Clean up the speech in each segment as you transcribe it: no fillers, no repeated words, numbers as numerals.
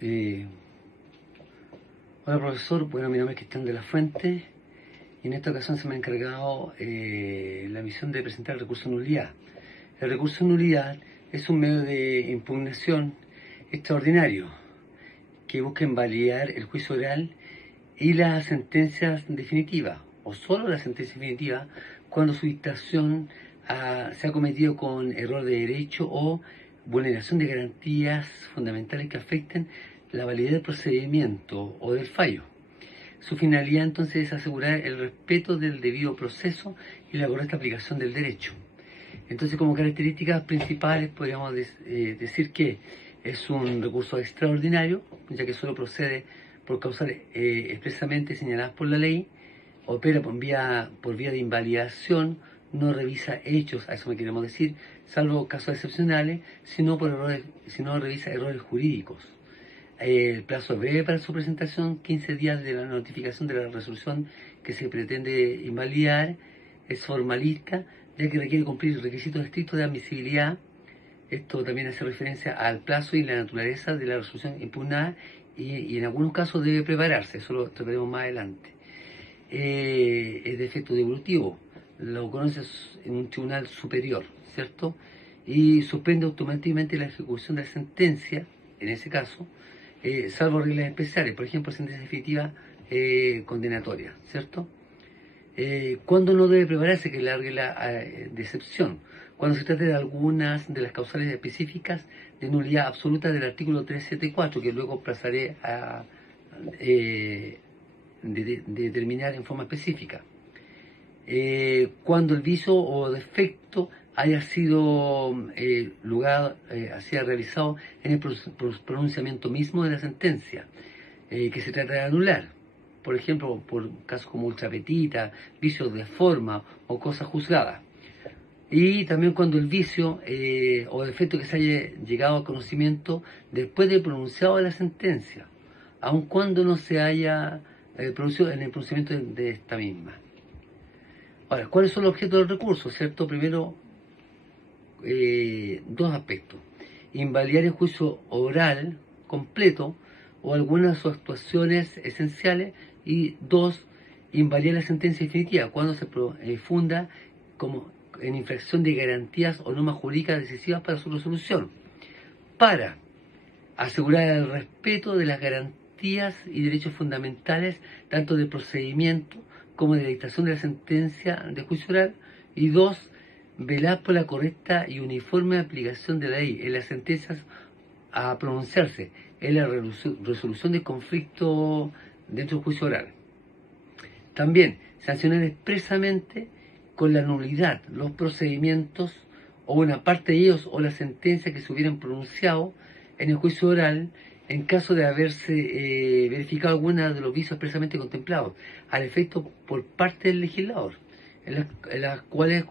Eh, Hola profesor, bueno, mi nombre es Cristian de la Fuente y en esta ocasión se me ha encargado la misión de presentar el recurso de nulidad. El recurso de nulidad es un medio de impugnación extraordinario que busca invalidar el juicio oral y las sentencias definitivas, o solo la sentencia definitiva, cuando su dictación se ha cometido con error de derecho o vulneración de garantías fundamentales que afecten la validez del procedimiento o del fallo. Su finalidad entonces es asegurar el respeto del debido proceso y la correcta aplicación del derecho. Entonces, como características principales podríamos decir que es un recurso extraordinario, ya que solo procede por causas expresamente señaladas por la ley, opera por vía de invalidación, no revisa hechos, a eso me queremos decir, salvo casos excepcionales, sino revisa errores jurídicos. El plazo es breve para su presentación, 15 días de la notificación de la resolución que se pretende invalidar, es formalista, ya que requiere cumplir requisitos estrictos de admisibilidad. Esto también hace referencia al plazo y la naturaleza de la resolución impugnada y en algunos casos debe prepararse, eso lo trataremos más adelante. Es de efecto devolutivo, lo conoces en un tribunal superior, ¿cierto? Y suspende automáticamente la ejecución de la sentencia, en ese caso, salvo reglas especiales, por ejemplo, sentencia definitiva condenatoria, ¿cierto? ¿Cuándo no debe prepararse? Que es la regla de excepción. Cuando se trate de algunas de las causales específicas de nulidad absoluta del artículo 374, que luego pasaré a determinar en forma específica. Cuando el vicio o defecto haya sido haya realizado en el pronunciamiento mismo de la sentencia, que se trata de anular. Por ejemplo, por casos como ultrapetita, vicios de forma o cosas juzgadas. Y también cuando el vicio o defecto que se haya llegado a conocimiento después de pronunciado la sentencia, aun cuando no se haya producido en el pronunciamiento de esta misma. Ahora, ¿cuáles son los objetos del recurso? ¿Cierto? Primero, dos aspectos. Invalidar el juicio oral completo o algunas de sus actuaciones esenciales. Y dos, invalidar la sentencia definitiva cuando se funda como en infracción de garantías o normas jurídicas decisivas para su resolución, para asegurar el respeto de las garantías y derechos fundamentales tanto del procedimiento como de la dictación de la sentencia de juicio oral. Y dos, velar por la correcta y uniforme aplicación de la ley en las sentencias a pronunciarse en la resolución de conflicto dentro del juicio oral. También sancionar expresamente con la nulidad los procedimientos o una parte de ellos o la sentencia que se hubieran pronunciado en el juicio oral en caso de haberse verificado alguna de los vicios expresamente contemplados al efecto por parte del legislador, en las cuales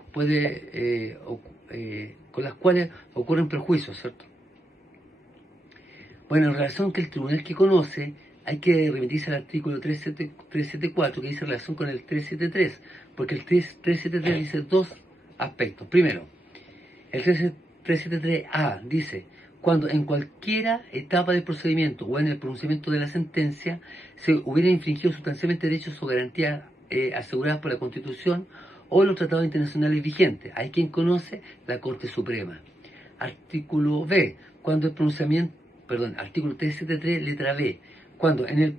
con las cuales ocurren prejuicios, ¿cierto? Bueno, en relación que el tribunal que conoce, hay que remitirse al artículo 374 que dice relación con el 373, porque el 373 dice dos aspectos. Primero, el 373A dice, cuando en cualquiera etapa del procedimiento o en el pronunciamiento de la sentencia se hubiera infringido sustancialmente derechos o garantías aseguradas por la Constitución o los tratados internacionales vigentes. Hay quien conoce la Corte Suprema. Artículo B, cuando el artículo 373, letra B, cuando en el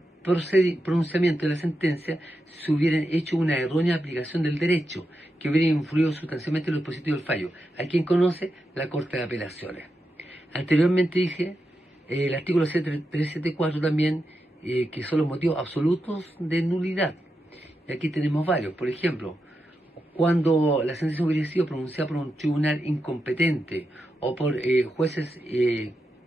pronunciamiento de la sentencia se hubiera hecho una errónea aplicación del derecho que hubiera influido sustancialmente en los dispositivos del fallo. Hay quien conoce la Corte de Apelaciones. Anteriormente dije el artículo 374 también, que son los motivos absolutos de nulidad. Y aquí tenemos varios. Por ejemplo, cuando la sentencia hubiera sido pronunciada por un tribunal incompetente o por jueces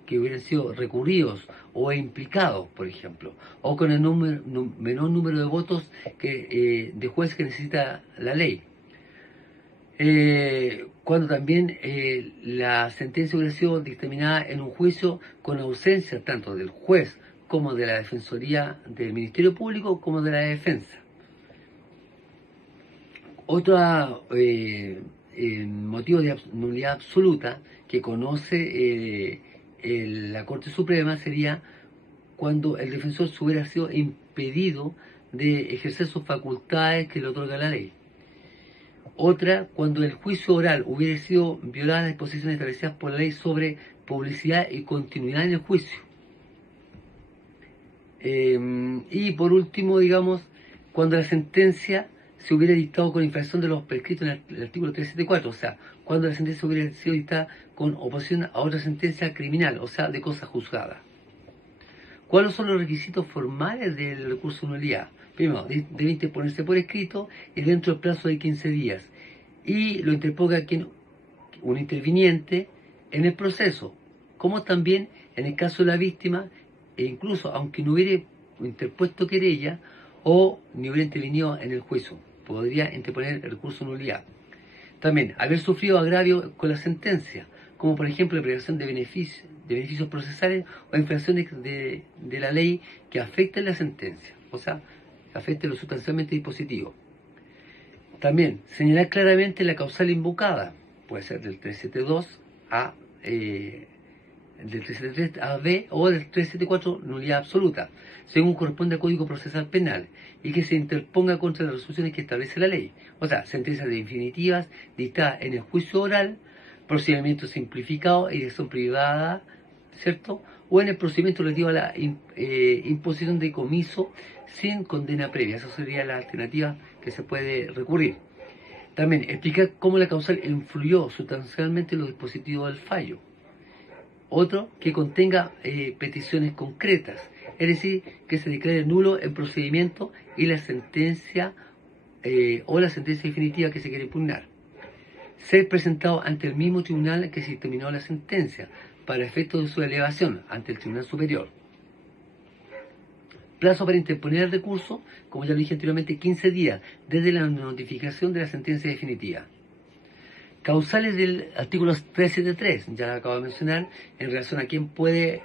que hubieran sido recurridos o implicados, por ejemplo, o con el menor número de votos de jueces que necesita la ley. Cuando también la sentencia hubiera sido dictaminada en un juicio con ausencia tanto del juez como de la Defensoría del Ministerio Público como de la defensa. Otro motivo de nulidad absoluta que conoce la Corte Suprema sería cuando el defensor se hubiera sido impedido de ejercer sus facultades que le otorga la ley. Otra, cuando el juicio oral hubiera sido violada las disposiciones establecidas por la ley sobre publicidad y continuidad en el juicio. Y por último, digamos, cuando la sentencia se hubiera dictado con infracción de los prescritos en el artículo 374, o sea, cuando la sentencia hubiera sido dictada con oposición a otra sentencia criminal, o sea, de cosa juzgada. ¿Cuáles son los requisitos formales del recurso de nulidad? Primero, debe interponerse por escrito y dentro del plazo de 15 días. Y lo interponga un interviniente en el proceso, como también en el caso de la víctima, e incluso aunque no hubiera interpuesto querella o ni hubiera intervenido en el juicio, podría interponer el recurso de nulidad. También, haber sufrido agravio con la sentencia, como por ejemplo la privación de beneficios procesales o infracciones de la ley que afecten la sentencia, o sea, que afecten lo sustancialmente dispositivo. También, señalar claramente la causal invocada, puede ser del 372 a del 373 a B o del 374 nulidad absoluta, según corresponde al Código Procesal Penal, y que se interponga contra las resoluciones que establece la ley, o sea, sentencias definitivas dictadas en el juicio oral, procedimiento simplificado y dirección privada, ¿cierto? O en el procedimiento relativo a la imposición de comiso sin condena previa. Esa sería la alternativa que se puede recurrir. También explicar cómo la causal influyó sustancialmente en los dispositivos del fallo. Otro, que contenga peticiones concretas, es decir, que se declare nulo el procedimiento y la sentencia o la sentencia definitiva que se quiere impugnar. Ser presentado ante el mismo tribunal que se dictaminó la sentencia, para efectos de su elevación ante el Tribunal Superior. Plazo para interponer el recurso, como ya lo dije anteriormente, 15 días desde la notificación de la sentencia definitiva. Causales del artículo 373, ya lo acabo de mencionar, en relación a quién puede,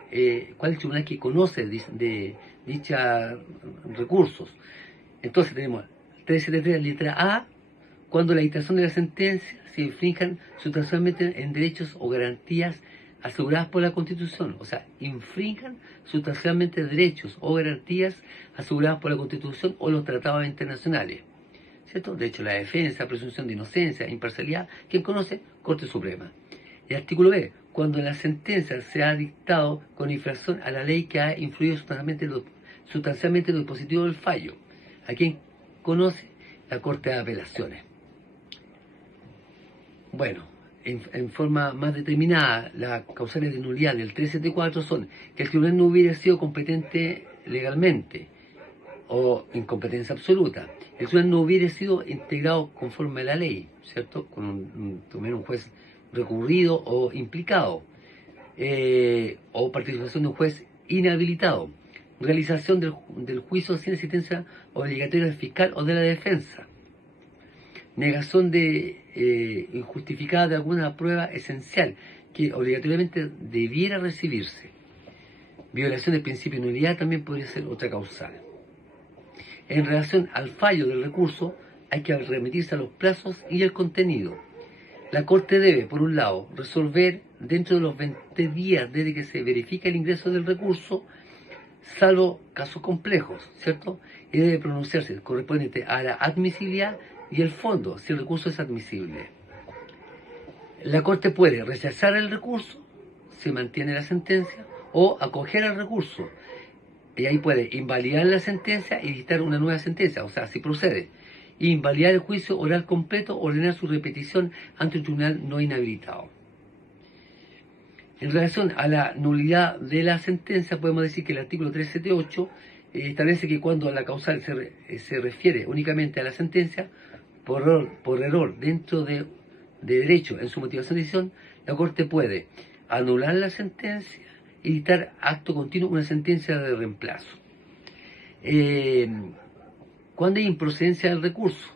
cuál es el tribunal que conoce de dichos recursos. Entonces tenemos 373, letra A, cuando la dictación de la sentencia se infrinjan sustancialmente en derechos o garantías aseguradas por la Constitución, o sea, infrinjan sustancialmente derechos o garantías aseguradas por la Constitución o los tratados internacionales, ¿cierto? De hecho, la defensa, presunción de inocencia, imparcialidad, ¿quién conoce? Corte Suprema. El artículo B, cuando la sentencia se ha dictado con infracción a la ley que ha influido sustancialmente en los dispositivos del fallo, ¿a quién conoce? La Corte de Apelaciones. Bueno, en forma más determinada, las causales de nulidad del 374 son que el tribunal no hubiera sido competente legalmente o incompetencia absoluta, el tribunal no hubiera sido integrado conforme a la ley, ¿cierto? Con un juez recurrido o implicado, o participación de un juez inhabilitado, realización del juicio sin asistencia obligatoria del fiscal o de la defensa, negación injustificada de alguna prueba esencial que obligatoriamente debiera recibirse. Violación del principio de nulidad también podría ser otra causal. En relación al fallo del recurso, hay que remitirse a los plazos y el contenido. La Corte debe, por un lado, resolver dentro de los 20 días desde que se verifica el ingreso del recurso, salvo casos complejos, ¿cierto? Y debe pronunciarse correspondiente a la admisibilidad y el fondo, si el recurso es admisible. La Corte puede rechazar el recurso, se mantiene la sentencia, o acoger el recurso, y ahí puede invalidar la sentencia y dictar una nueva sentencia, o sea, si procede, invalidar el juicio oral completo, ordenar su repetición ante un tribunal no inhabilitado. En relación a la nulidad de la sentencia, podemos decir que el artículo 378 establece que cuando la causal se refiere únicamente a la sentencia, por error dentro de derecho en su motivación de decisión, la Corte puede anular la sentencia y dictar acto continuo una sentencia de reemplazo. ¿Cuándo hay improcedencia del recurso?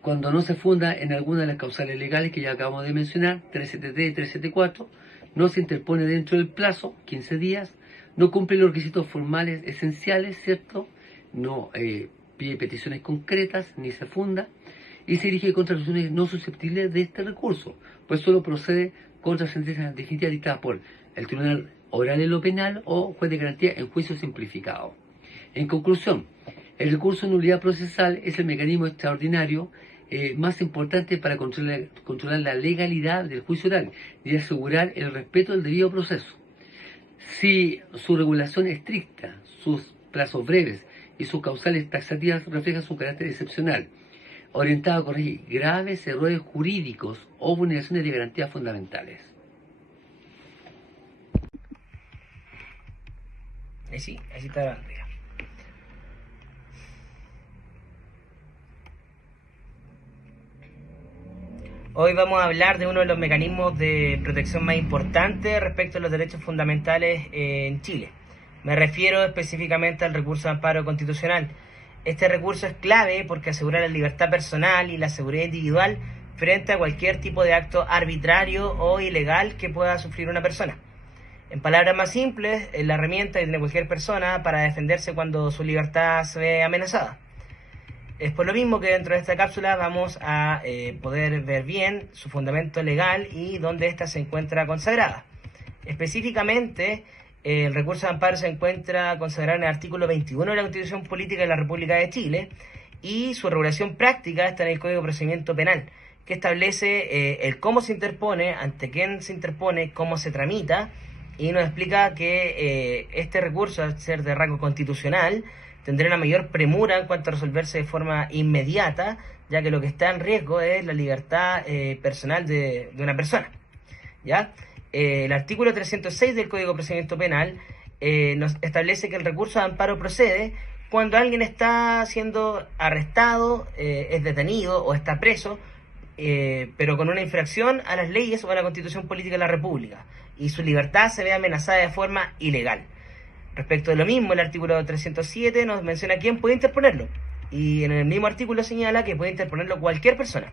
Cuando no se funda en alguna de las causales legales que ya acabamos de mencionar, 373 y 374, no se interpone dentro del plazo, 15 días, no cumple los requisitos formales esenciales, ¿cierto? No pide peticiones concretas, ni se funda, y se dirige contra resoluciones no susceptibles de este recurso, pues solo procede contra sentencias definitivas dictadas por el tribunal oral en lo penal o juez de garantía en juicio simplificado. En conclusión, el recurso de nulidad procesal es el mecanismo extraordinario más importante para controlar la legalidad del juicio oral y asegurar el respeto del debido proceso. Si su regulación estricta, sus plazos breves y sus causales taxativas reflejan su carácter excepcional, orientado a corregir graves errores jurídicos o vulneraciones de garantías fundamentales. Ahí está la bandera. Hoy vamos a hablar de uno de los mecanismos de protección más importantes respecto a los derechos fundamentales en Chile. Me refiero específicamente al recurso de amparo constitucional. Este recurso es clave porque asegura la libertad personal y la seguridad individual frente a cualquier tipo de acto arbitrario o ilegal que pueda sufrir una persona. En palabras más simples, es la herramienta que tiene cualquier persona para defenderse cuando su libertad se ve amenazada. Es por lo mismo que dentro de esta cápsula vamos a poder ver bien su fundamento legal y dónde ésta se encuentra consagrada. Específicamente, el recurso de amparo se encuentra consagrado en el artículo 21 de la Constitución Política de la República de Chile y su regulación práctica está en el Código de Procedimiento Penal, que establece el cómo se interpone, ante quién se interpone, cómo se tramita y nos explica que este recurso, al ser de rango constitucional, tendrá una mayor premura en cuanto a resolverse de forma inmediata, ya que lo que está en riesgo es la libertad personal de una persona. ¿Ya? El artículo 306 del Código de Procedimiento Penal nos establece que el recurso de amparo procede cuando alguien está siendo arrestado, es detenido o está preso, pero con una infracción a las leyes o a la Constitución Política de la República, y su libertad se ve amenazada de forma ilegal. Respecto de lo mismo, el artículo 307 nos menciona quién puede interponerlo, y en el mismo artículo señala que puede interponerlo cualquier persona.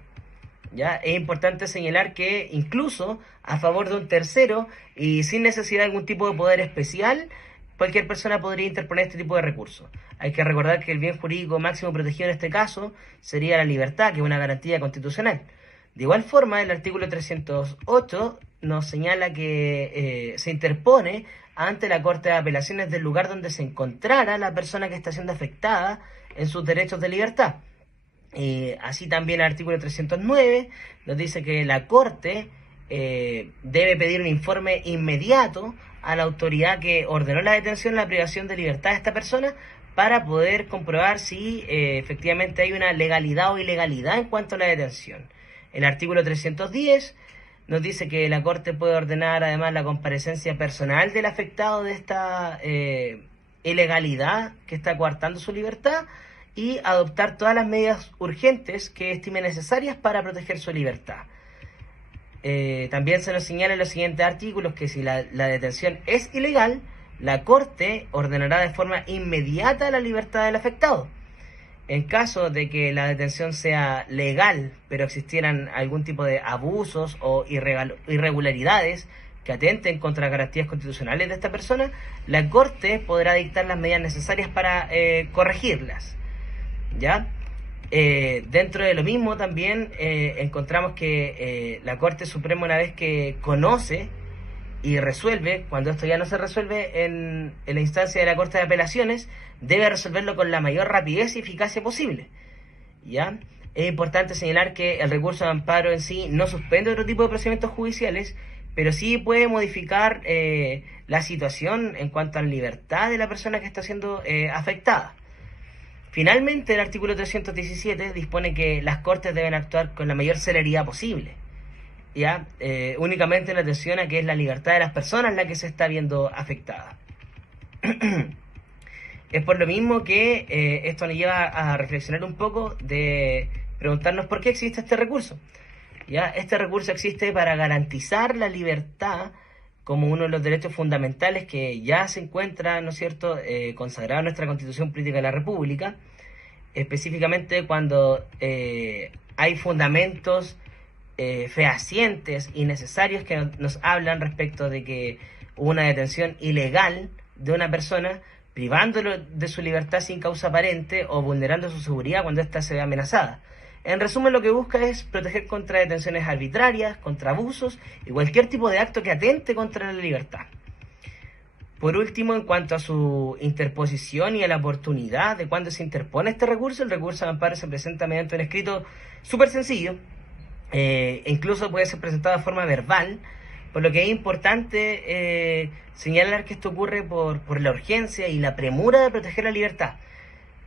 ¿Ya? Es importante señalar que incluso a favor de un tercero y sin necesidad de algún tipo de poder especial, cualquier persona podría interponer este tipo de recursos. Hay que recordar que el bien jurídico máximo protegido en este caso sería la libertad, que es una garantía constitucional. De igual forma, el artículo 308 nos señala que se interpone ante la Corte de Apelaciones del lugar donde se encontrara la persona que está siendo afectada en sus derechos de libertad. Así también el artículo 309 nos dice que la Corte debe pedir un informe inmediato a la autoridad que ordenó la detención, la privación de libertad de esta persona, para poder comprobar si efectivamente hay una legalidad o ilegalidad en cuanto a la detención. El artículo 310 nos dice que la Corte puede ordenar además la comparecencia personal del afectado de esta ilegalidad que está coartando su libertad y adoptar todas las medidas urgentes que estime necesarias para proteger su libertad. También se nos señala en los siguientes artículos que si la detención es ilegal, la Corte ordenará de forma inmediata la libertad del afectado. En caso de que la detención sea legal, pero existieran algún tipo de abusos o irregularidades que atenten contra las garantías constitucionales de esta persona, la Corte podrá dictar las medidas necesarias para corregirlas. ¿Ya? Dentro de lo mismo también encontramos que la Corte Suprema, una vez que conoce y resuelve, cuando esto ya no se resuelve en la instancia de la Corte de Apelaciones, debe resolverlo con la mayor rapidez y eficacia posible. ¿Ya? Es importante señalar que el recurso de amparo en sí no suspende otro tipo de procedimientos judiciales, pero sí puede modificar la situación en cuanto a la libertad de la persona que está siendo afectada. Finalmente, el artículo 317 dispone que las Cortes deben actuar con la mayor celeridad posible, ¿ya? Únicamente en atención a que es la libertad de las personas la que se está viendo afectada. Es por lo mismo que esto nos lleva a reflexionar un poco, de preguntarnos por qué existe este recurso. ¿Ya? Este recurso existe para garantizar la libertad como uno de los derechos fundamentales que ya se encuentra, ¿no es cierto?, consagrado en nuestra Constitución Política de la República, específicamente cuando hay fundamentos fehacientes y necesarios que nos hablan respecto de que hubo una detención ilegal de una persona, privándolo de su libertad sin causa aparente o vulnerando su seguridad cuando ésta se ve amenazada. En resumen, lo que busca es proteger contra detenciones arbitrarias, contra abusos y cualquier tipo de acto que atente contra la libertad. Por último, en cuanto a su interposición y a la oportunidad de cuando se interpone este recurso, el recurso de amparo se presenta mediante un escrito súper sencillo, incluso puede ser presentado de forma verbal, por lo que es importante señalar que esto ocurre por la urgencia y la premura de proteger la libertad.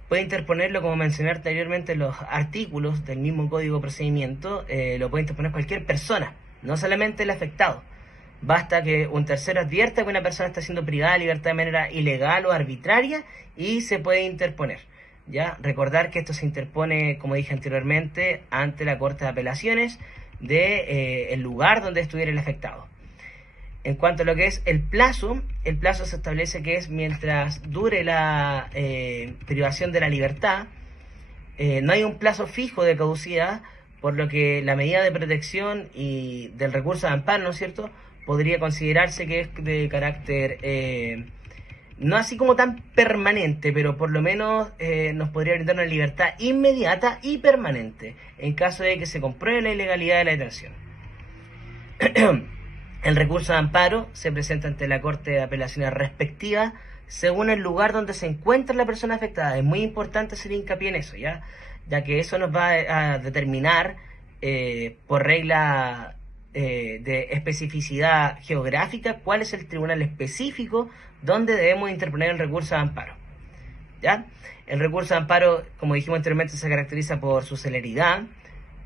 Puede interponerlo, como mencioné anteriormente, en los artículos del mismo Código de Procedimiento, lo puede interponer cualquier persona, no solamente el afectado. Basta que un tercero advierta que una persona está siendo privada de libertad de manera ilegal o arbitraria y se puede interponer. ¿Ya? Recordar que esto se interpone, como dije anteriormente, ante la Corte de Apelaciones de el lugar donde estuviera el afectado. En cuanto a lo que es el plazo se establece que es mientras dure la privación de la libertad. No hay un plazo fijo de caducidad, por lo que la medida de protección y del recurso de amparo, ¿no es cierto?, podría considerarse que es de carácter, no así como tan permanente, pero por lo menos nos podría brindar una libertad inmediata y permanente, en caso de que se compruebe la ilegalidad de la detención. El recurso de amparo se presenta ante la Corte de Apelaciones respectiva según el lugar donde se encuentra la persona afectada. Es muy importante hacer hincapié en eso, ya que eso nos va a determinar por regla de especificidad geográfica cuál es el tribunal específico donde debemos interponer el recurso de amparo. ¿Ya? El recurso de amparo, como dijimos anteriormente, se caracteriza por su celeridad,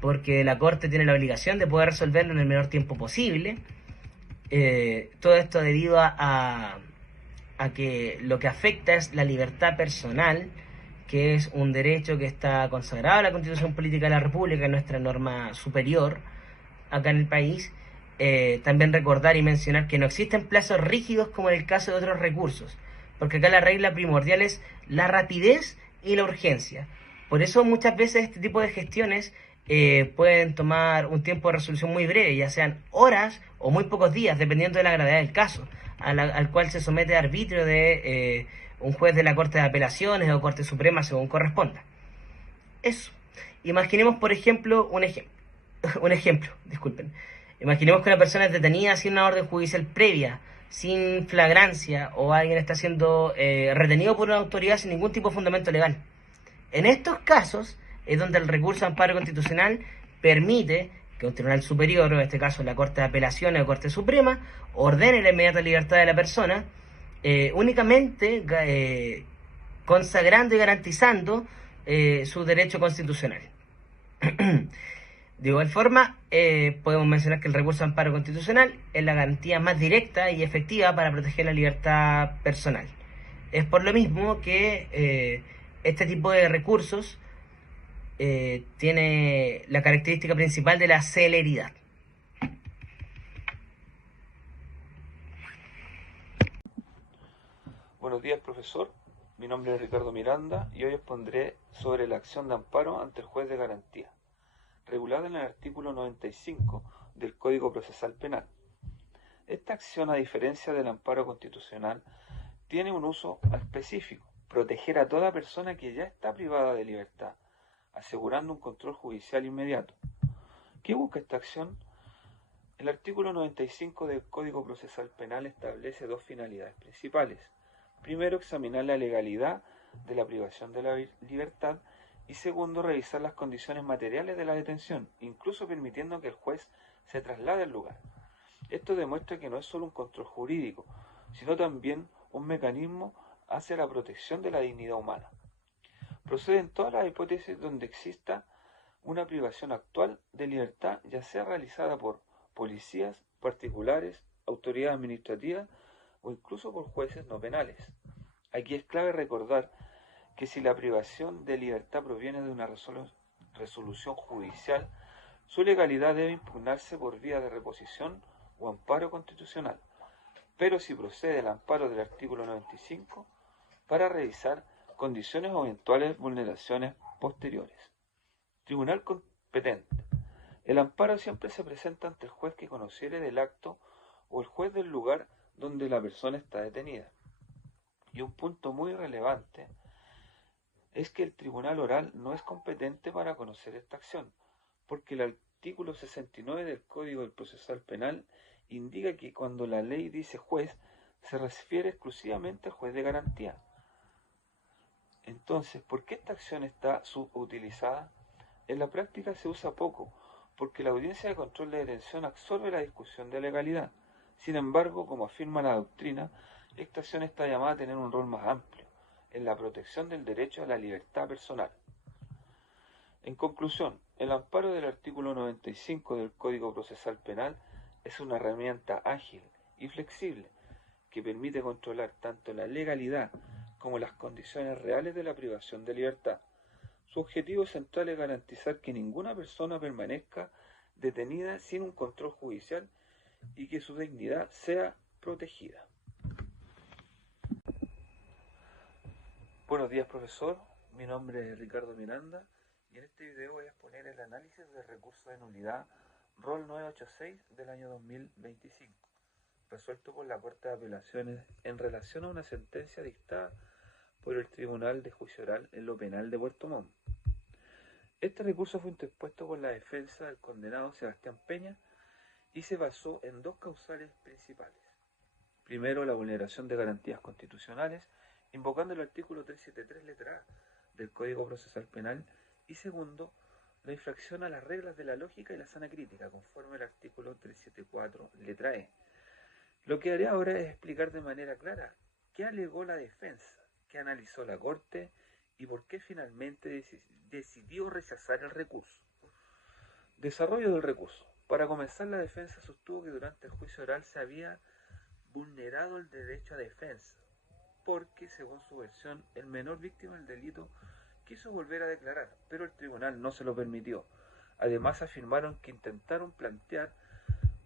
porque la Corte tiene la obligación de poder resolverlo en el menor tiempo posible. Todo esto debido a que lo que afecta es la libertad personal, que es un derecho que está consagrado en la Constitución Política de la República, en nuestra norma superior acá en el país. También recordar y mencionar que no existen plazos rígidos como en el caso de otros recursos, porque acá la regla primordial es la rapidez y la urgencia. Por eso muchas veces este tipo de gestiones pueden tomar un tiempo de resolución muy breve, ya sean horas o muy pocos días, dependiendo de la gravedad del caso, al cual se somete a arbitrio de un juez de la Corte de Apelaciones o Corte Suprema según corresponda. Eso. Imaginemos, por ejemplo, un ejemplo, disculpen. Imaginemos que una persona es detenida sin una orden judicial previa, sin flagrancia, o alguien está siendo retenido por una autoridad sin ningún tipo de fundamento legal. En estos casos es donde el recurso de amparo constitucional permite que un tribunal superior, o en este caso la Corte de Apelaciones o Corte Suprema, ordene la inmediata libertad de la persona, únicamente consagrando y garantizando su derecho constitucional. De igual forma, podemos mencionar que el recurso de amparo constitucional es la garantía más directa y efectiva para proteger la libertad personal. Es por lo mismo que este tipo de recursos tiene la característica principal de la celeridad. Buenos días, profesor. Mi nombre es Ricardo Miranda y hoy expondré sobre la acción de amparo ante el juez de garantía, regulada en el artículo 95 del Código Procesal Penal. Esta acción, a diferencia del amparo constitucional, tiene un uso específico: proteger a toda persona que ya está privada de libertad, asegurando un control judicial inmediato. ¿Qué busca esta acción? El artículo 95 del Código Procesal Penal establece dos finalidades principales. Primero, examinar la legalidad de la privación de la libertad, y segundo, revisar las condiciones materiales de la detención, incluso permitiendo que el juez se traslade al lugar. Esto demuestra que no es solo un control jurídico, sino también un mecanismo hacia la protección de la dignidad humana. Procede en todas las hipótesis donde exista una privación actual de libertad, ya sea realizada por policías, particulares, autoridades administrativas o incluso por jueces no penales. Aquí es clave recordar que si la privación de libertad proviene de una resolución judicial, su legalidad debe impugnarse por vía de reposición o amparo constitucional, pero si procede el amparo del artículo 95 para revisar condiciones o eventuales vulneraciones posteriores. Tribunal competente. El amparo siempre se presenta ante el juez que conociere del acto o el juez del lugar donde la persona está detenida. Y un punto muy relevante es que el tribunal oral no es competente para conocer esta acción, porque el artículo 69 del Código del Procesal Penal indica que cuando la ley dice juez, se refiere exclusivamente al juez de garantía. Entonces, ¿por qué esta acción está subutilizada? En la práctica se usa poco, porque la audiencia de control de detención absorbe la discusión de legalidad. Sin embargo, como afirma la doctrina, esta acción está llamada a tener un rol más amplio, en la protección del derecho a la libertad personal. En conclusión, el amparo del artículo 95 del Código Procesal Penal es una herramienta ágil y flexible que permite controlar tanto la legalidad como las condiciones reales de la privación de libertad. Su objetivo central es garantizar que ninguna persona permanezca detenida sin un control judicial y que su dignidad sea protegida. Buenos días, profesor. Mi nombre es Ricardo Miranda y en este video voy a exponer el análisis del recurso de nulidad ROL 986 del año 2025, resuelto por la Corte de Apelaciones en relación a una sentencia dictada por el Tribunal de Juicio Oral en lo Penal de Puerto Montt. Este recurso fue interpuesto por la defensa del condenado Sebastián Peña y se basó en dos causales principales. Primero, la vulneración de garantías constitucionales, invocando el artículo 373 letra A del Código Procesal Penal, y segundo, la infracción a las reglas de la lógica y la sana crítica, conforme al artículo 374 letra E. Lo que haré ahora es explicar de manera clara qué alegó la defensa, qué analizó la Corte y por qué finalmente decidió rechazar el recurso. Desarrollo del recurso. Para comenzar, la defensa sostuvo que durante el juicio oral se había vulnerado el derecho a defensa, porque, según su versión, el menor víctima del delito quiso volver a declarar, pero el tribunal no se lo permitió. Además, afirmaron que intentaron plantear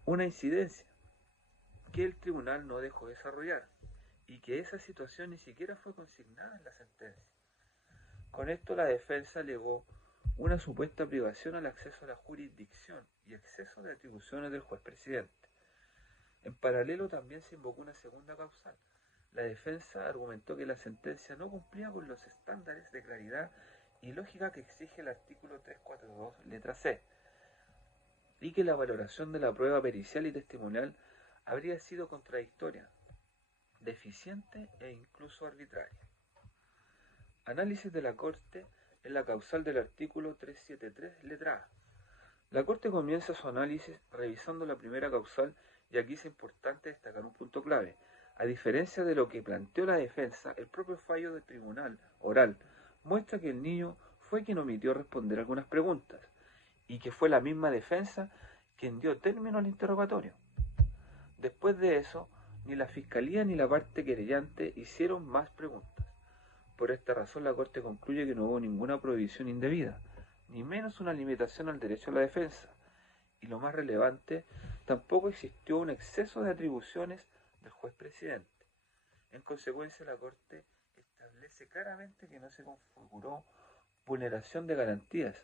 una incidencia que el tribunal no dejó desarrollar y que esa situación ni siquiera fue consignada en la sentencia. Con esto, la defensa alegó una supuesta privación al acceso a la jurisdicción y exceso de atribuciones del juez presidente. En paralelo, también se invocó una segunda causal. La defensa argumentó que la sentencia no cumplía con los estándares de claridad y lógica que exige el artículo 342, letra C, y que la valoración de la prueba pericial y testimonial habría sido contradictoria, deficiente e incluso arbitraria. Análisis de la Corte en la causal del artículo 373, letra A. La Corte comienza su análisis revisando la primera causal y aquí es importante destacar un punto clave. A diferencia de lo que planteó la defensa, el propio fallo del tribunal oral muestra que el niño fue quien omitió responder algunas preguntas y que fue la misma defensa quien dio término al interrogatorio. Después de eso, ni la Fiscalía ni la parte querellante hicieron más preguntas. Por esta razón, la Corte concluye que no hubo ninguna prohibición indebida, ni menos una limitación al derecho a la defensa, y lo más relevante, tampoco existió un exceso de atribuciones del juez presidente. En consecuencia, la Corte establece claramente que no se configuró vulneración de garantías,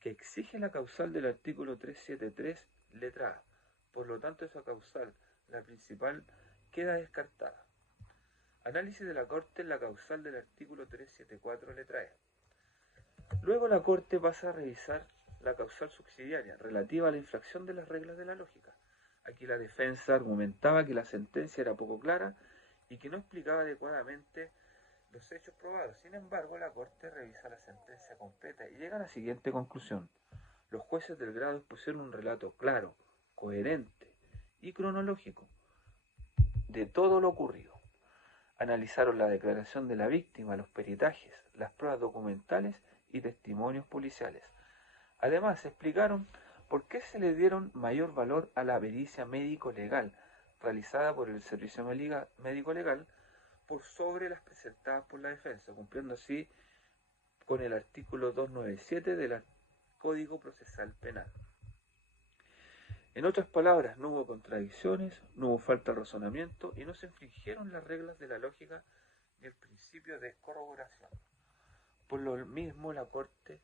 que exige la causal del artículo 373, letra A. Por lo tanto, esa causal, la principal, queda descartada. Análisis de la Corte en la causal del artículo 374, letra E. Luego la Corte pasa a revisar la causal subsidiaria, relativa a la infracción de las reglas de la lógica. Aquí la defensa argumentaba que la sentencia era poco clara y que no explicaba adecuadamente los hechos probados. Sin embargo, la Corte revisa la sentencia completa y llega a la siguiente conclusión. Los jueces del grado expusieron un relato claro, coherente y cronológico de todo lo ocurrido. Analizaron la declaración de la víctima, los peritajes, las pruebas documentales y testimonios policiales. Además, explicaron por qué se le dieron mayor valor a la pericia médico-legal realizada por el Servicio Médico-Legal por sobre las presentadas por la defensa, cumpliendo así con el artículo 297 del Código Procesal Penal. En otras palabras, no hubo contradicciones, no hubo falta de razonamiento y no se infringieron las reglas de la lógica ni el principio de corroboración. Por lo mismo, la Corte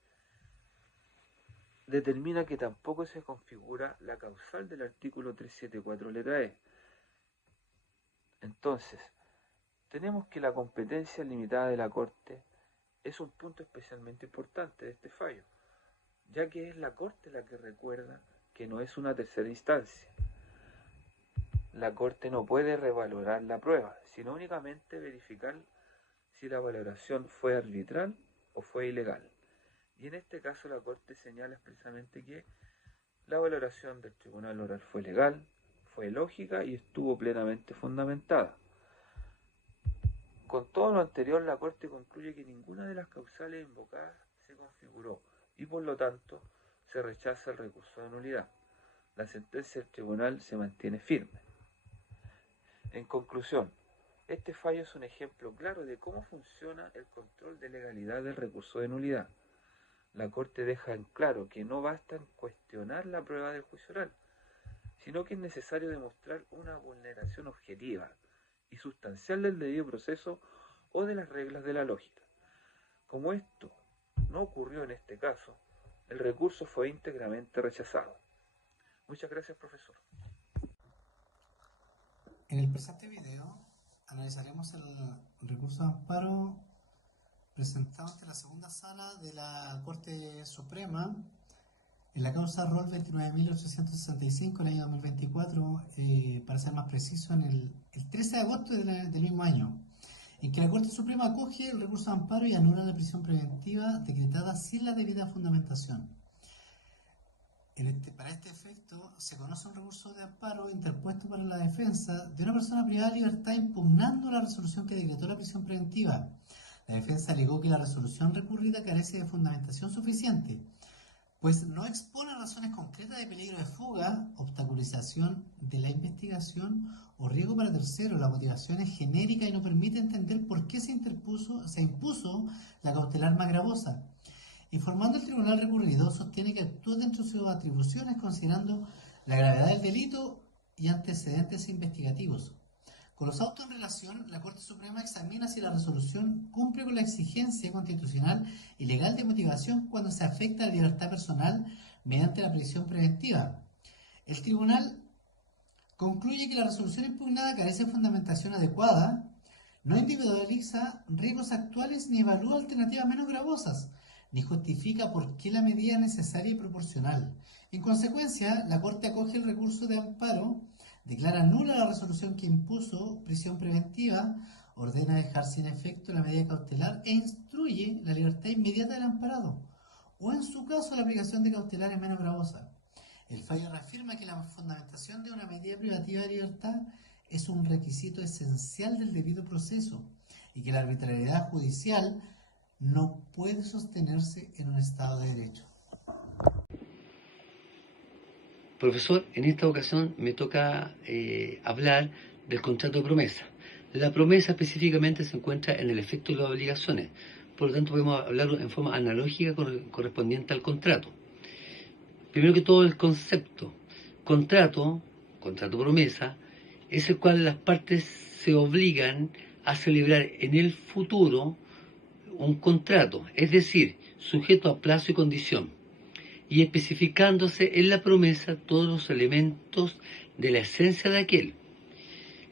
determina que tampoco se configura la causal del artículo 374, letra E. Entonces, tenemos que la competencia limitada de la Corte es un punto especialmente importante de este fallo, ya que es la Corte la que recuerda que no es una tercera instancia. la Corte no puede revalorar la prueba, sino únicamente verificar si la valoración fue arbitral o fue ilegal. Y en este caso la Corte señala expresamente que la valoración del tribunal oral fue legal, fue lógica y estuvo plenamente fundamentada. Con todo lo anterior, la Corte concluye que ninguna de las causales invocadas se configuró y por lo tanto se rechaza el recurso de nulidad. La sentencia del tribunal se mantiene firme. En conclusión, este fallo es un ejemplo claro de cómo funciona el control de legalidad del recurso de nulidad. La Corte deja en claro que no basta en cuestionar la prueba del juicio oral, sino que es necesario demostrar una vulneración objetiva y sustancial del debido proceso o de las reglas de la lógica. Como esto no ocurrió en este caso, el recurso fue íntegramente rechazado. Muchas gracias, profesor. En el presente video analizaremos el recurso de amparo presentado ante la segunda sala de la Corte Suprema en la causa ROL 29.865 del año 2024, para ser más preciso, en el 13 de agosto del mismo año, en que la Corte Suprema acoge el recurso de amparo y anula la prisión preventiva decretada sin la debida fundamentación. Para este efecto, se conoce un recurso de amparo interpuesto para la defensa de una persona privada de libertad impugnando la resolución que decretó la prisión preventiva. La defensa alegó que la resolución recurrida carece de fundamentación suficiente, pues no expone razones concretas de peligro de fuga, obstaculización de la investigación o riesgo para terceros. La motivación es genérica y no permite entender por qué se impuso la cautelar más gravosa. Informando al tribunal recurrido, sostiene que actúa dentro de sus atribuciones considerando la gravedad del delito y antecedentes investigativos. Con los autos en relación, la Corte Suprema examina si la resolución cumple con la exigencia constitucional y legal de motivación cuando se afecta la libertad personal mediante la prisión preventiva. El tribunal concluye que la resolución impugnada carece de fundamentación adecuada, no individualiza riesgos actuales ni evalúa alternativas menos gravosas, ni justifica por qué la medida es necesaria y proporcional. En consecuencia, la Corte acoge el recurso de amparo, declara nula la resolución que impuso prisión preventiva, ordena dejar sin efecto la medida cautelar e instruye la libertad inmediata del amparado, o en su caso la aplicación de cautelares menos gravosa. El fallo reafirma que la fundamentación de una medida privativa de libertad es un requisito esencial del debido proceso y que la arbitrariedad judicial no puede sostenerse en un Estado de Derecho. Profesor, en esta ocasión me toca hablar del contrato de promesa. La promesa específicamente se encuentra en el efecto de las obligaciones, por lo tanto podemos hablarlo en forma analógica correspondiente al contrato. Primero que todo, el concepto. Contrato promesa, es el cual las partes se obligan a celebrar en el futuro un contrato, es decir, sujeto a plazo y condición, y especificándose en la promesa todos los elementos de la esencia de aquel.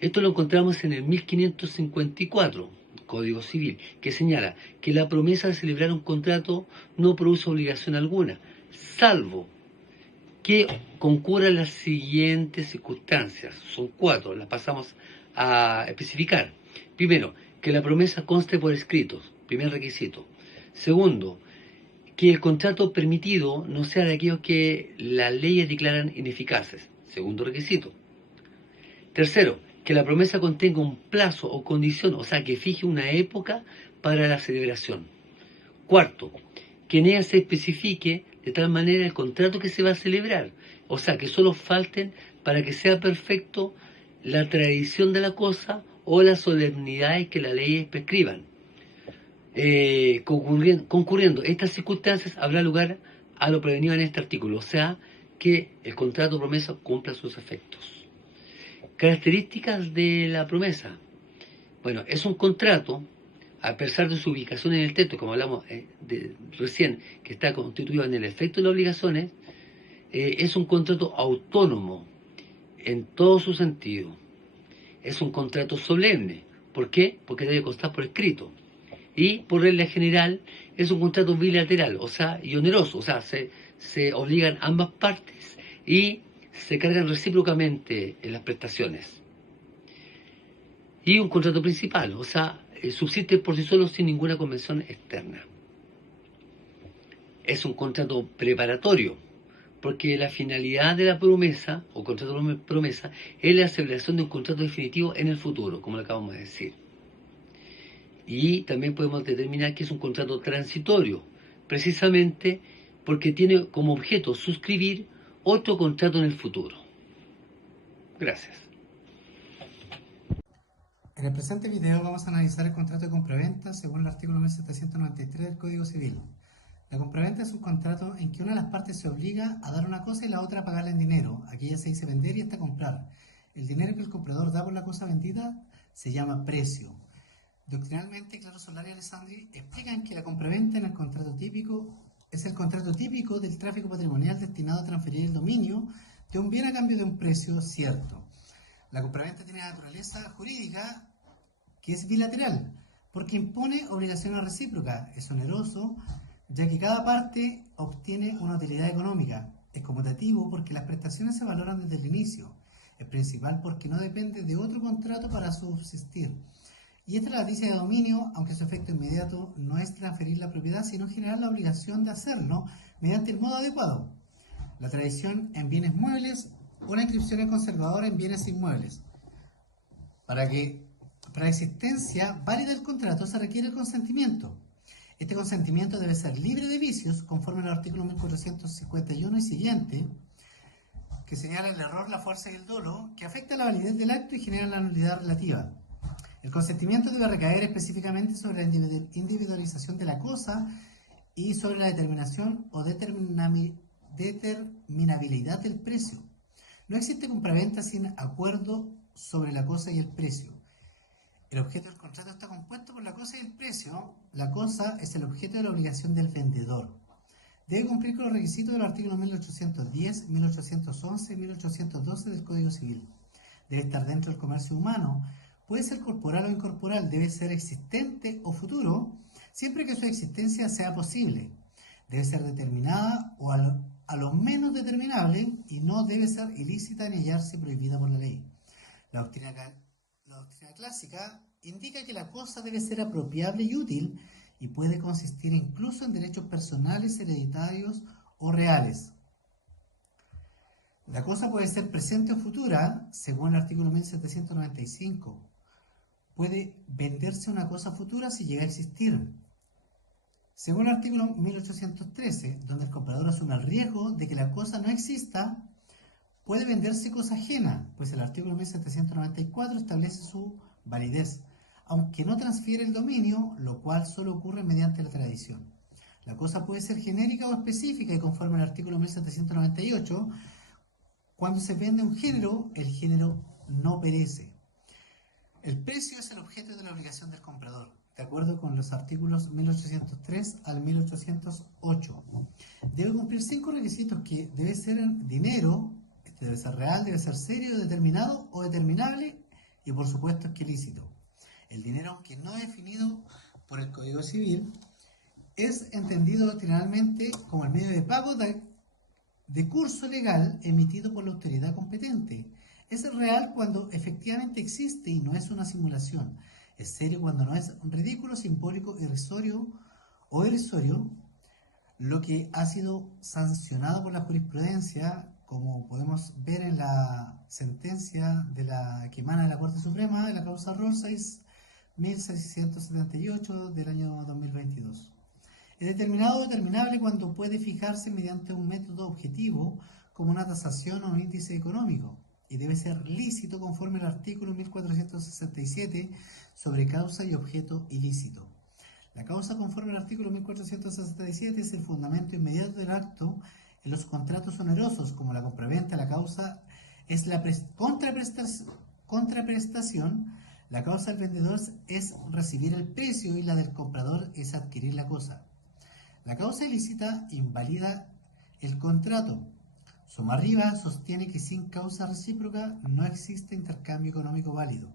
Esto lo encontramos en el 1554, Código Civil, que señala que la promesa de celebrar un contrato no produce obligación alguna, salvo que concurran las siguientes circunstancias. Son 4, las pasamos a especificar. Primero, que la promesa conste por escritos, primer requisito. Segundo, que el contrato permitido no sea de aquellos que las leyes declaran ineficaces, segundo requisito. Tercero, que la promesa contenga un plazo o condición, o sea, que fije una época para la celebración. Cuarto, que en ella se especifique de tal manera el contrato que se va a celebrar, o sea, que solo falten para que sea perfecto la tradición de la cosa o las solemnidades que las leyes prescriban. Concurriendo estas circunstancias, habrá lugar a lo prevenido en este artículo, o sea, que el contrato de promesa cumpla sus efectos. Características de la promesa. Bueno, es un contrato, a pesar de su ubicación en el texto, como hablamos recién, que está constituido en el efecto de las obligaciones, es un contrato autónomo en todo su sentido. Es un contrato solemne. ¿Por qué? Porque debe constar por escrito. Y, por regla general, es un contrato bilateral, o sea, y oneroso, o sea, se obligan ambas partes y se cargan recíprocamente en las prestaciones. Y un contrato principal, o sea, subsiste por sí solo sin ninguna convención externa. Es un contrato preparatorio, porque la finalidad de la promesa, o contrato de promesa, es la celebración de un contrato definitivo en el futuro, como lo acabamos de decir. Y también podemos determinar que es un contrato transitorio, precisamente porque tiene como objeto suscribir otro contrato en el futuro. Gracias. En el presente video vamos a analizar el contrato de compraventa según el artículo 1793 del Código Civil. La compraventa es un contrato en que una de las partes se obliga a dar una cosa y la otra a pagarla en dinero. Aquí ya se dice vender y hasta comprar. El dinero que el comprador da por la cosa vendida se llama precio. Doctrinalmente, Claro Solari y Alessandri explican que la compraventa en el contrato típico es el contrato típico del tráfico patrimonial destinado a transferir el dominio de un bien a cambio de un precio cierto. La compraventa tiene naturaleza jurídica que es bilateral, porque impone obligaciones recíprocas, es oneroso, ya que cada parte obtiene una utilidad económica. Es conmutativo porque las prestaciones se valoran desde el inicio. Es principal porque no depende de otro contrato para subsistir. Y esta es la noticia de dominio, aunque su efecto inmediato no es transferir la propiedad, sino generar la obligación de hacerlo mediante el modo adecuado. La tradición en bienes muebles o la inscripción conservadora en bienes inmuebles. Para la existencia válida del contrato se requiere el consentimiento. Este consentimiento debe ser libre de vicios, conforme al artículo 1451 y siguiente, que señala el error, la fuerza y el dolo, que afecta la validez del acto y genera la nulidad relativa. El consentimiento debe recaer específicamente sobre la individualización de la cosa y sobre la determinación o determinabilidad del precio. No existe compraventa sin acuerdo sobre la cosa y el precio. El objeto del contrato está compuesto por la cosa y el precio. La cosa es el objeto de la obligación del vendedor. Debe cumplir con los requisitos del artículo 1810, 1811 y 1812 del Código Civil. Debe estar dentro del comercio humano. Puede ser corporal o incorporal. Debe ser existente o futuro, siempre que su existencia sea posible. Debe ser determinada o a lo menos determinable y no debe ser ilícita ni hallarse prohibida por la ley. La doctrina clásica indica que la cosa debe ser apropiable y útil y puede consistir incluso en derechos personales, hereditarios o reales. La cosa puede ser presente o futura, según el artículo 1795. Puede venderse una cosa futura si llega a existir. Según el artículo 1813, donde el comprador asume el riesgo de que la cosa no exista, puede venderse cosa ajena, pues el artículo 1794 establece su validez, aunque no transfiere el dominio, lo cual solo ocurre mediante la tradición. La cosa puede ser genérica o específica y conforme al artículo 1798, cuando se vende un género, el género no perece. El precio es el objeto de la obligación del comprador, de acuerdo con los artículos 1803 al 1808. Debe cumplir 5 requisitos que debe ser en dinero, debe ser real, debe ser serio, determinado o determinable y por supuesto es que lícito. El dinero, aunque no definido por el Código Civil, es entendido doctrinalmente como el medio de pago de curso legal emitido por la autoridad competente. Es real cuando efectivamente existe y no es una simulación. Es serio cuando no es ridículo, simbólico, irrisorio, lo que ha sido sancionado por la jurisprudencia, como podemos ver en la sentencia que emana de la Corte Suprema de la causa Roll 6.678 del año 2022. Es determinado o determinable cuando puede fijarse mediante un método objetivo como una tasación o un índice económico y debe ser lícito conforme al artículo 1467 sobre causa y objeto ilícito. La causa conforme al artículo 1467 es el fundamento inmediato del acto en los contratos onerosos como la compraventa. La causa es la contraprestación. La causa del vendedor es recibir el precio y la del comprador es adquirir la cosa. La causa ilícita invalida el contrato. Suma arriba sostiene que sin causa recíproca no existe intercambio económico válido.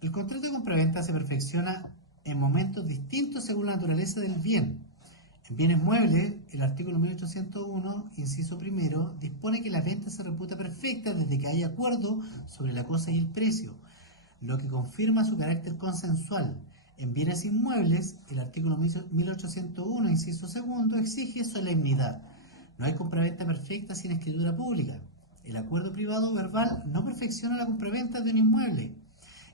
El contrato de compraventa se perfecciona en momentos distintos según la naturaleza del bien. En bienes muebles, el artículo 1801, inciso primero, dispone que la venta se reputa perfecta desde que haya acuerdo sobre la cosa y el precio, lo que confirma su carácter consensual. En bienes inmuebles, el artículo 1801, inciso segundo, exige solemnidad. No hay compraventa perfecta sin escritura pública. El acuerdo privado verbal no perfecciona la compraventa de un inmueble.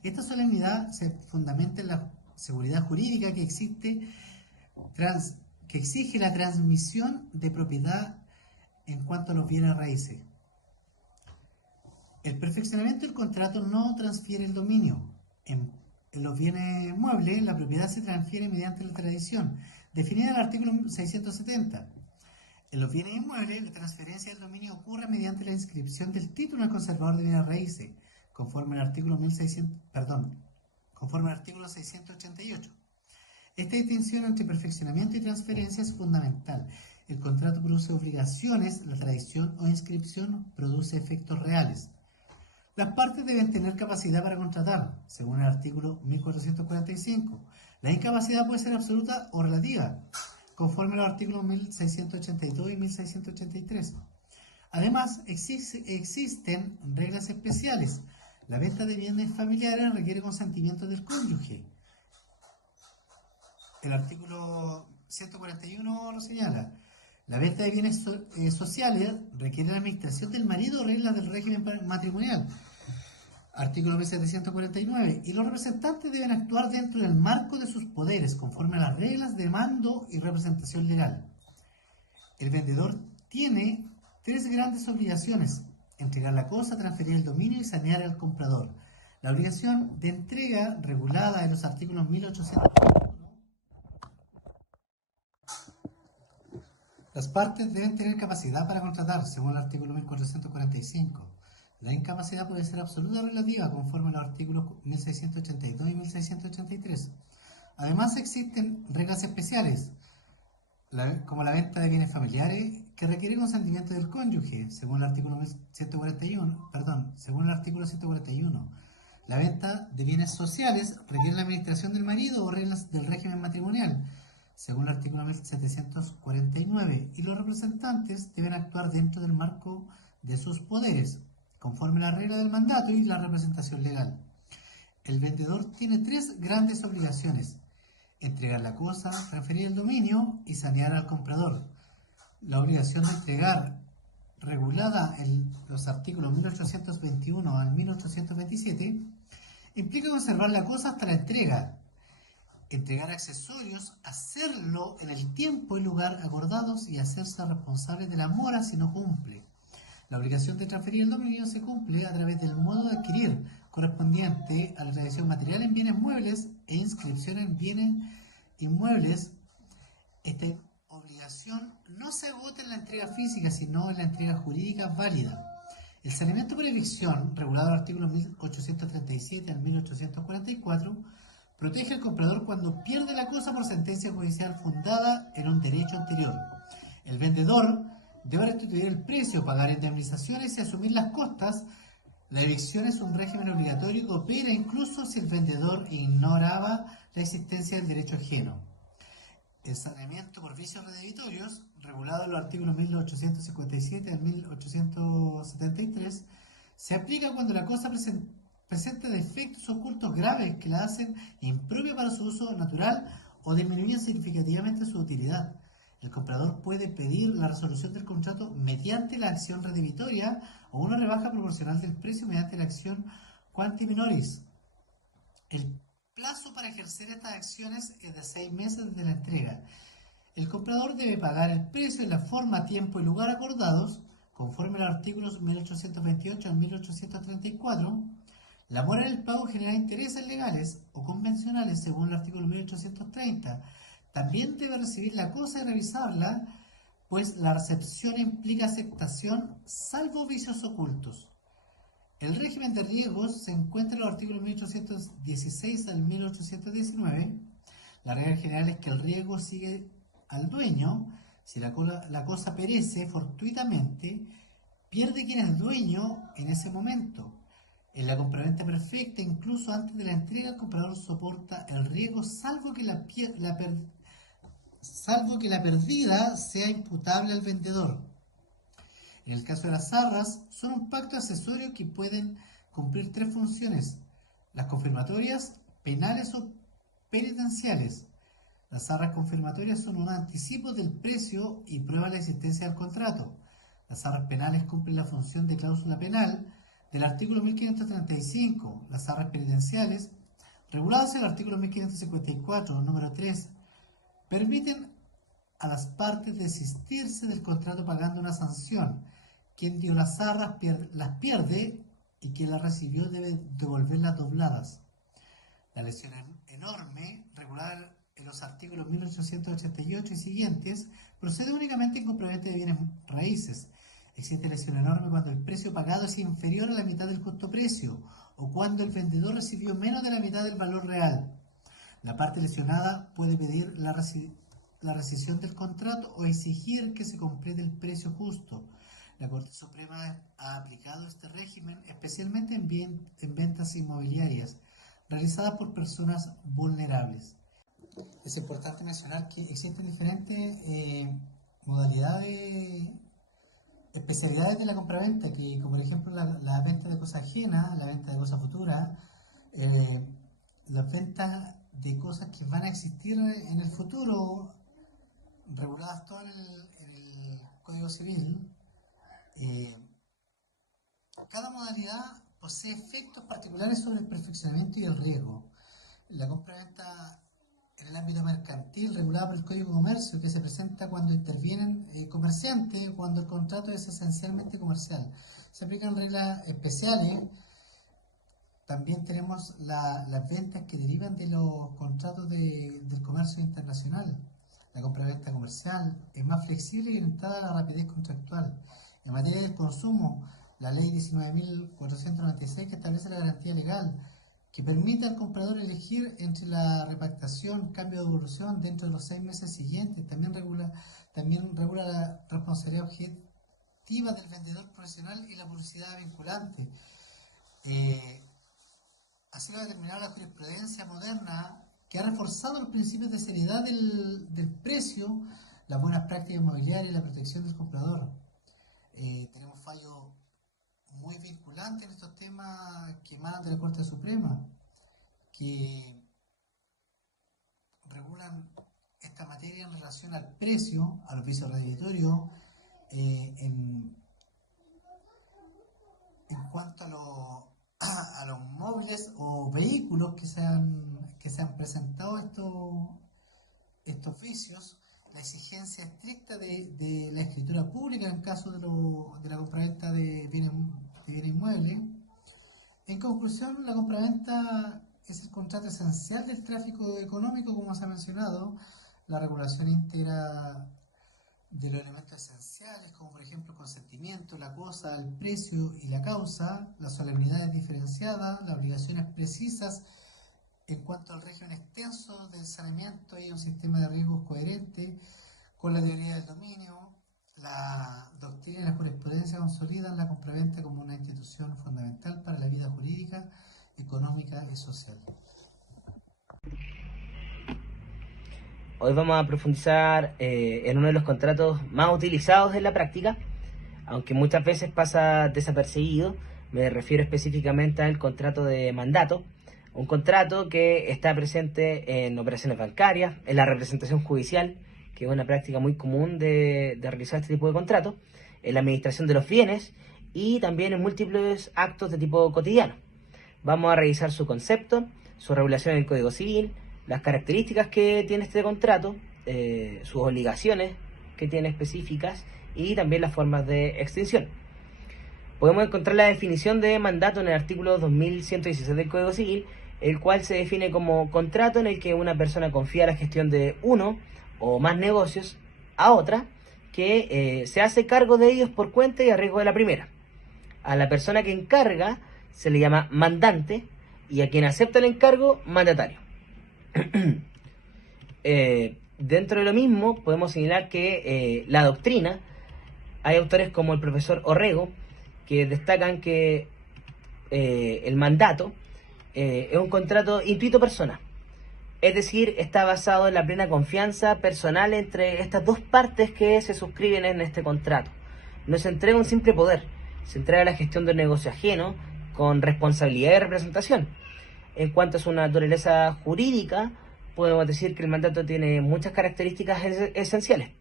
Esta solemnidad se fundamenta en la seguridad jurídica que exige la transmisión de propiedad en cuanto a los bienes raíces. El perfeccionamiento del contrato no transfiere el dominio. En los bienes muebles, la propiedad se transfiere mediante la tradición, definida en el artículo 670. En los bienes inmuebles, la transferencia del dominio ocurre mediante la inscripción del título al conservador de bienes raíces, conforme al artículo 688. Esta distinción entre perfeccionamiento y transferencia es fundamental. El contrato produce obligaciones, la tradición o inscripción produce efectos reales. Las partes deben tener capacidad para contratar, según el artículo 1445. La incapacidad puede ser absoluta o relativa, conforme a los artículos 1682 y 1683. Además, existen reglas especiales. La venta de bienes familiares requiere consentimiento del cónyuge. El artículo 141 lo señala. La venta de bienes sociales requiere la administración del marido o reglas del régimen matrimonial. Artículo 1749. Y los representantes deben actuar dentro del marco de sus poderes, conforme a las reglas de mando y representación legal. El vendedor tiene tres grandes obligaciones: entregar la cosa, transferir el dominio y sanear al comprador. La obligación de entrega, regulada en los artículos 1841, las partes deben tener capacidad para contratar, según el artículo 1445. La incapacidad puede ser absoluta o relativa, conforme a los artículos 1682 y 1683. Además, existen reglas especiales, como la venta de bienes familiares, que requiere consentimiento del cónyuge, según el artículo 141. La venta de bienes sociales requiere la administración del marido o reglas del régimen matrimonial, según el artículo 1749, y los representantes deben actuar dentro del marco de sus poderes, conforme a la regla del mandato y la representación legal. El vendedor tiene tres grandes obligaciones: entregar la cosa, transferir el dominio y sanear al comprador. La obligación de entregar, regulada en los artículos 1821 al 1827, implica conservar la cosa hasta la entrega, entregar accesorios, hacerlo en el tiempo y lugar acordados y hacerse responsable de la mora si no cumple. La obligación de transferir el dominio se cumple a través del modo de adquirir correspondiente a la tradición material en bienes muebles e inscripción en bienes inmuebles. Esta obligación no se agota en la entrega física, sino en la entrega jurídica válida. El saneamiento por evicción, regulado en el artículo 1837 al 1844, protege al comprador cuando pierde la cosa por sentencia judicial fundada en un derecho anterior. El vendedor debe restituir el precio, pagar indemnizaciones y asumir las costas. La evicción es un régimen obligatorio que opera incluso si el vendedor ignoraba la existencia del derecho ajeno. El saneamiento por vicios redebitorios, regulado en los artículos 1857 al 1873, se aplica cuando la cosa presenta defectos ocultos graves que la hacen impropia para su uso natural o disminuyen significativamente su utilidad. El comprador puede pedir la resolución del contrato mediante la acción redebitoria o una rebaja proporcional del precio mediante la acción quanti minoris. El plazo para ejercer estas acciones es de 6 meses desde la entrega. El comprador debe pagar el precio en la forma, tiempo y lugar acordados, conforme a los artículos 1828 al 1834. La mora del pago genera intereses legales o convencionales, según el artículo 1830. También debe recibir la cosa y revisarla, pues la recepción implica aceptación, salvo vicios ocultos. El régimen de riesgos se encuentra en los artículos 1816 al 1819. La regla general es que el riesgo sigue al dueño. Si la cosa perece fortuitamente, pierde quien es dueño en ese momento. En la compraventa perfecta, incluso antes de la entrega, el comprador soporta el riesgo, salvo que salvo que la pérdida sea imputable al vendedor. En el caso de las arras, son un pacto accesorio que pueden cumplir tres funciones: las confirmatorias, penales o penitenciales. Las arras confirmatorias son un anticipo del precio y prueban la existencia del contrato. Las arras penales cumplen la función de cláusula penal del artículo 1535. Las arras penitenciales, reguladas en el artículo 1554, número 3, permiten a las partes desistirse del contrato pagando una sanción. Quien dio las arras las pierde y quien las recibió debe devolverlas dobladas. La lesión enorme, regulada en los artículos 1888 y siguientes, procede únicamente en compraventa de bienes raíces. Existe lesión enorme cuando el precio pagado es inferior a la mitad del justo precio o cuando el vendedor recibió menos de la mitad del valor real. La parte lesionada puede pedir la rescisión del contrato o exigir que se complete el precio justo. La Corte Suprema ha aplicado este régimen especialmente en ventas inmobiliarias realizadas por personas vulnerables. Es importante mencionar que existen diferentes modalidades, especialidades de la compraventa, que como por ejemplo la venta de cosas ajenas, la venta de cosas futuras, las ventas de cosas que van a existir en el futuro, reguladas todas en el Código Civil. Cada modalidad posee efectos particulares sobre el perfeccionamiento y el riesgo. La compraventa en el ámbito mercantil, regulada por el Código de Comercio, que se presenta cuando intervienen comerciantes, cuando el contrato es esencialmente comercial. Se aplican reglas especiales. También tenemos las ventas que derivan de los contratos del comercio internacional. La compraventa comercial es más flexible y orientada a la rapidez contractual. En materia del consumo, la ley 19.496, que establece la garantía legal, que permite al comprador elegir entre la repactación, cambio de devolución dentro de los 6 meses siguientes. También regula la responsabilidad objetiva del vendedor profesional y la publicidad vinculante. Así lo ha determinado la jurisprudencia moderna, que ha reforzado los principios de seriedad del precio, las buenas prácticas inmobiliarias y la protección del comprador. Tenemos fallos muy vinculantes en estos temas que emanan de la Corte Suprema, que regulan esta materia en relación al precio, a los vicios redimitorios, en cuanto a los móviles o vehículos que se han presentado estos vicios, la exigencia estricta de la escritura pública en caso de la compraventa de bienes inmuebles. En conclusión, la compraventa es el contrato esencial del tráfico económico, como se ha mencionado. La regulación íntegra de los elementos esenciales, como por ejemplo el consentimiento, la cosa, el precio y la causa, las solemnidades diferenciadas, las obligaciones precisas en cuanto al régimen extenso del saneamiento y un sistema de riesgos coherente con la teoría del dominio. La doctrina y la jurisprudencia consolidan la compraventa como una institución fundamental para la vida jurídica, económica y social. Hoy vamos a profundizar en uno de los contratos más utilizados en la práctica, aunque muchas veces pasa desapercibido. Me refiero específicamente al contrato de mandato, un contrato que está presente en operaciones bancarias, en la representación judicial, que es una práctica muy común de realizar este tipo de contratos, en la administración de los bienes y también en múltiples actos de tipo cotidiano. Vamos a revisar su concepto, su regulación en el Código Civil, las características que tiene este contrato, sus obligaciones que tiene específicas y también las formas de extinción. Podemos encontrar la definición de mandato en el artículo 2116 del Código Civil, el cual se define como contrato en el que una persona confía la gestión de uno o más negocios a otra que se hace cargo de ellos por cuenta y a riesgo de la primera. A la persona que encarga se le llama mandante y a quien acepta el encargo, mandatario. Dentro de lo mismo podemos señalar que la doctrina, hay autores como el profesor Orrego que destacan que el mandato es un contrato intuito persona, Es decir, está basado en la plena confianza personal entre estas dos partes que se suscriben en este contrato. No se entrega un simple poder, se entrega la gestión de un negocio ajeno con responsabilidad de representación. En cuanto a su naturaleza jurídica, podemos decir que el mandato tiene muchas características esenciales.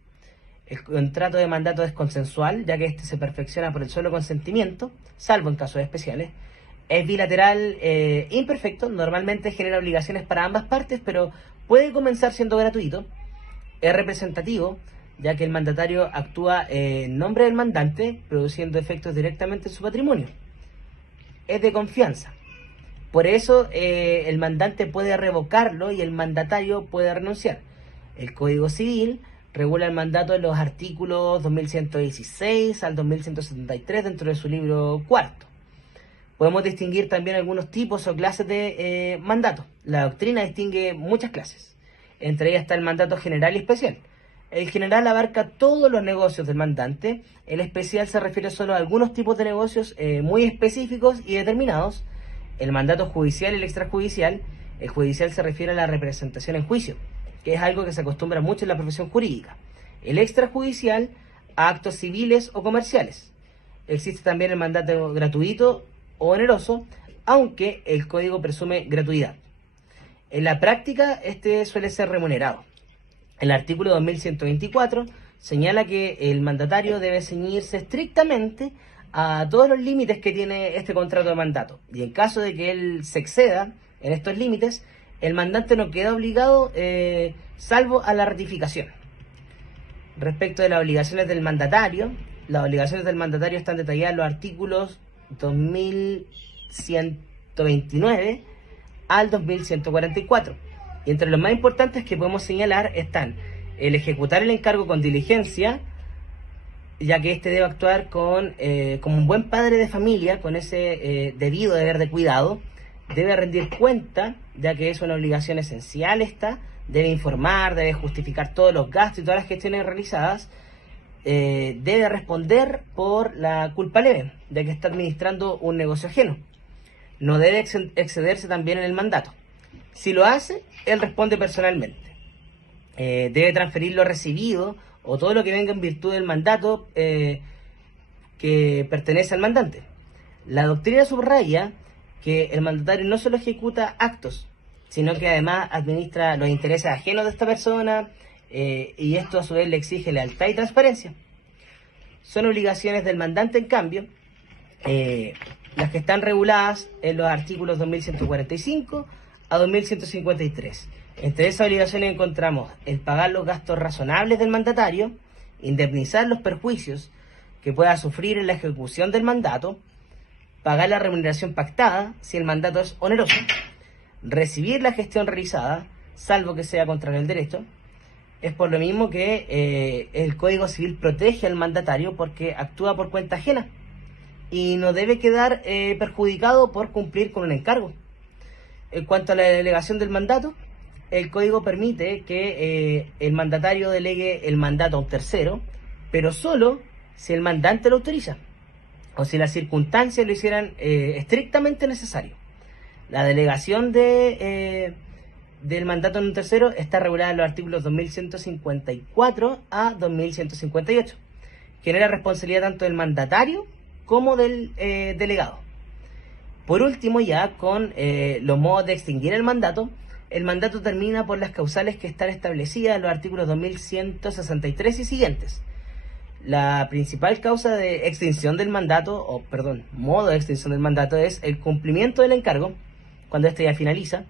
El contrato de mandato es consensual, ya que este se perfecciona por el solo consentimiento, salvo en casos especiales. Es bilateral imperfecto, normalmente genera obligaciones para ambas partes, pero puede comenzar siendo gratuito. Es representativo, ya que el mandatario actúa en nombre del mandante, produciendo efectos directamente en su patrimonio. Es de confianza. Por eso el mandante puede revocarlo y el mandatario puede renunciar. El Código Civil regula el mandato en los artículos 2116 al 2173 dentro de su libro cuarto. Podemos distinguir también algunos tipos o clases de mandato. La doctrina distingue muchas clases. Entre ellas está el mandato general y especial. El general abarca todos los negocios del mandante. El especial se refiere solo a algunos tipos de negocios muy específicos y determinados. El mandato judicial y el extrajudicial. El judicial se refiere a la representación en juicio, que es algo que se acostumbra mucho en la profesión jurídica. El extrajudicial a actos civiles o comerciales. Existe también el mandato gratuito o oneroso, aunque el código presume gratuidad. En la práctica, este suele ser remunerado. El artículo 2124 señala que el mandatario debe ceñirse estrictamente a todos los límites que tiene este contrato de mandato. Y en caso de que él se exceda en estos límites, el mandante no queda obligado salvo a la ratificación. Respecto de las obligaciones del mandatario, las obligaciones del mandatario están detalladas en los artículos 2129 al 2144. Y entre los más importantes que podemos señalar están el ejecutar el encargo con diligencia, ya que éste debe actuar como un buen padre de familia, con ese debido deber de cuidado. Debe rendir cuenta, ya que es una obligación esencial esta. Debe informar, debe justificar todos los gastos y todas las gestiones realizadas. Debe responder por la culpa leve, ya que está administrando un negocio ajeno. No debe excederse también en el mandato. Si lo hace, él responde personalmente. Debe transferir lo recibido o todo lo que venga en virtud del mandato que pertenece al mandante. La doctrina subraya que el mandatario no solo ejecuta actos, sino que además administra los intereses ajenos de esta persona, y esto a su vez le exige lealtad y transparencia. Son obligaciones del mandante, en cambio, las que están reguladas en los artículos 2145 a 2153. Entre esas obligaciones encontramos el pagar los gastos razonables del mandatario, indemnizar los perjuicios que pueda sufrir en la ejecución del mandato, pagar la remuneración pactada si el mandato es oneroso, recibir la gestión realizada, salvo que sea contrario al derecho. Es por lo mismo que el Código Civil protege al mandatario porque actúa por cuenta ajena y no debe quedar perjudicado por cumplir con un encargo. En cuanto a la delegación del mandato, el Código permite que el mandatario delegue el mandato a un tercero, pero solo si el mandante lo autoriza o si las circunstancias lo hicieran estrictamente necesario. La delegación del mandato en un tercero está regulada en los artículos 2154 a 2158. Genera responsabilidad tanto del mandatario como del delegado. Por último, ya con los modos de extinguir el mandato termina por las causales que están establecidas en los artículos 2163 y siguientes. La principal causa de extinción del mandato, modo de extinción del mandato, es el cumplimiento del encargo, cuando éste ya finaliza,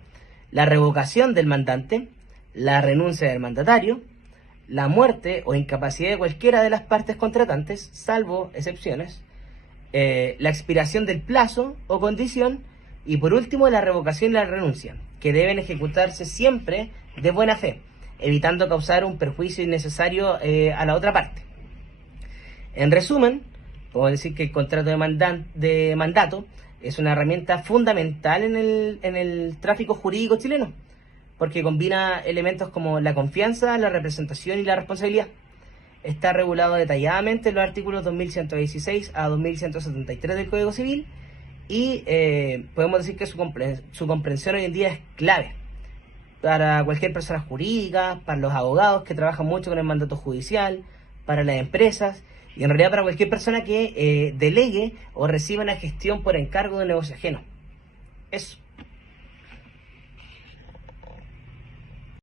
la revocación del mandante, la renuncia del mandatario, la muerte o incapacidad de cualquiera de las partes contratantes, salvo excepciones, la expiración del plazo o condición, y por último la revocación y la renuncia, que deben ejecutarse siempre de buena fe, evitando causar un perjuicio innecesario a la otra parte. En resumen, podemos decir que el contrato de mandato es una herramienta fundamental en el tráfico jurídico chileno, porque combina elementos como la confianza, la representación y la responsabilidad. Está regulado detalladamente en los artículos 2116 a 2173 del Código Civil y podemos decir que su comprensión hoy en día es clave para cualquier persona jurídica, para los abogados que trabajan mucho con el mandato judicial, para las empresas y en realidad para cualquier persona que delegue o reciba una gestión por encargo de negocio ajeno. Eso.